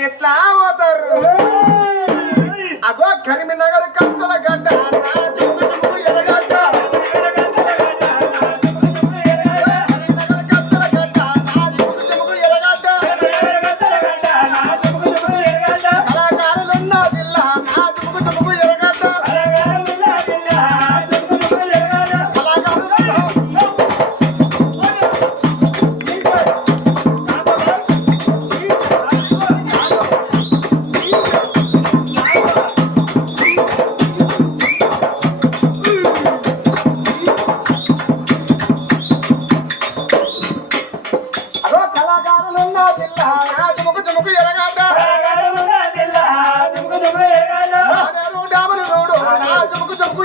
ఎట్లా ఎరగాడనున్నా పిల్ల చుముకు చుముకు ఎరగాడ చుముకు చుముకు ఎరగాడ చుముకు చుముకు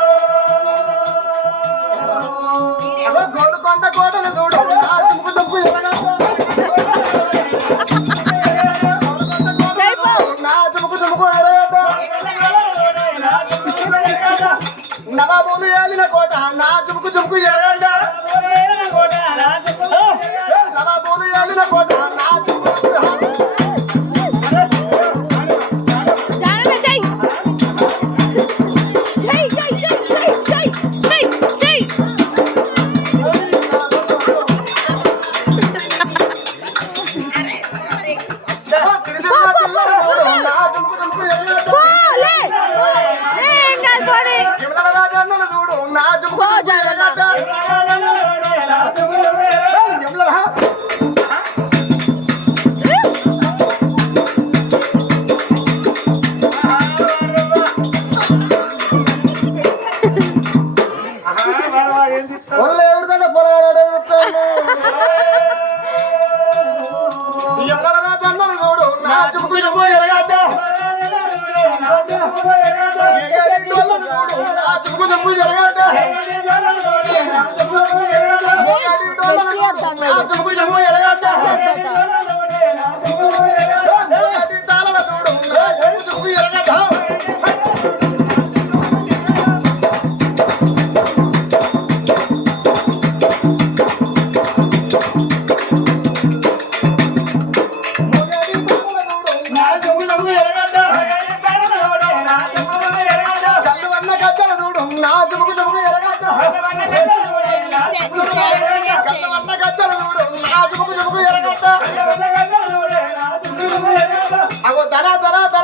నా జుముకు జుముకు ఎడంటారు జరగట Aguantará, tará, tará.